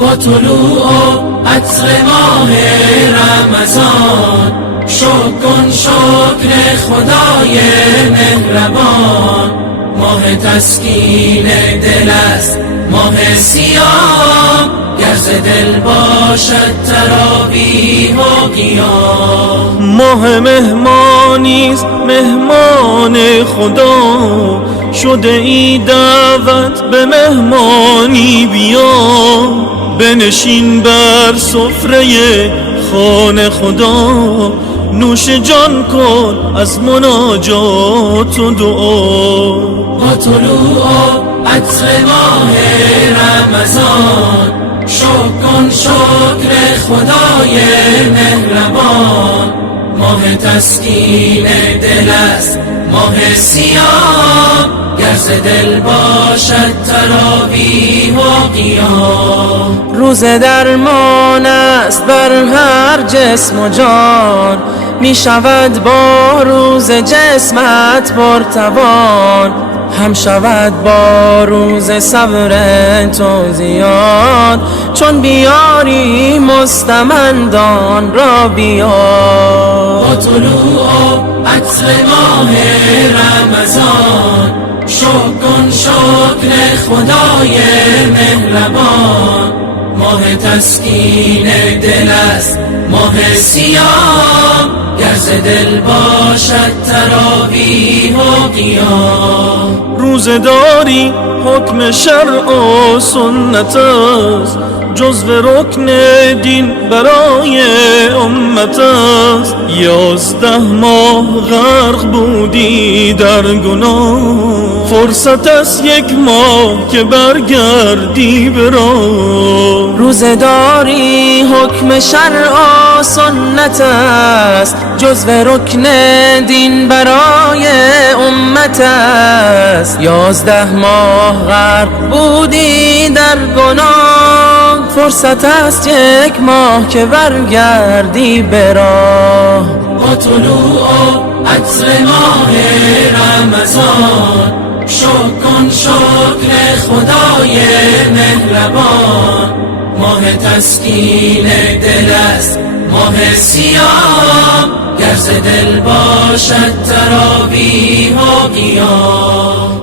با طلوع عطر ماه رمضان شکر کن شکر خدای مهربان. ماه تسکین دل است ماه صیام، گر ز دل باشد تراویح و قیام. ماه مهمانیست مهمان خدا، شده ای دعوت به مهمانی بیا. بنشین بر سفره خانه خدا، نوش جان کن از مناجات و دعا. با طلوع عطر ماه رمضان شکر کن شکر خدای مهربان. ماه تسکین دل است ماه صیام، گر ز دل باشد تراویح و قیام. روز درمان است بر هر جسم و جان، می شود با روز جسمت پرتوان. هم شود با روز صبر تو زیاد، چون بیاری مستمندان را بیار. با طلوع عطر ماه رمضان شکر کن شکر خدای مهربان. ماه تسکین دل است ماه صیام، گر ز دل باشد تراویح و قیام. روزه داری حکم شرع و سنت است، جزو رکن دین برای امت است. 11 ماه غرق بودی در گناه، فرصت است 1 ماه که برگردی به راه. روزه داری حکم شرع و سنت است، جزو رکن دین برای امت است. 11 ماه غرق بودی در گناه، فرصت است 1 ماه که برگردی به راه. با طلوع عطر ماه رمضان شکر کن شکر خدای مهربان. ماه تسکین دل است ماه صیام، گر ز دل باشد تراویح و قیام.